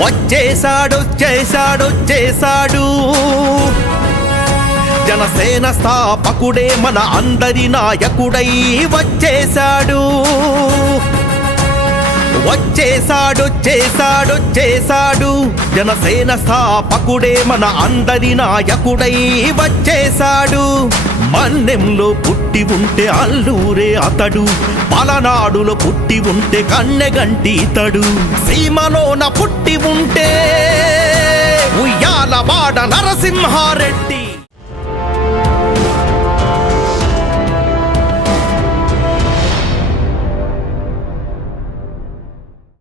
వచ్చేసాడు జనసేన స్థాపకుడే మన అందరి నాయకుడై వచ్చేసాడు జనసేన స్థాపకుడే మన అందరి నాయకుడై వచ్చేసాడు మన్నెంలో పుట్టి ఉంటే అల్లూరే అతడు పలనాడులో పుట్టి ఉంటే కన్నెగంటి ఇతడు సీమలోన పుట్టి ఉంటే ఉయ్యాలవాడ నరసింహారెడ్డి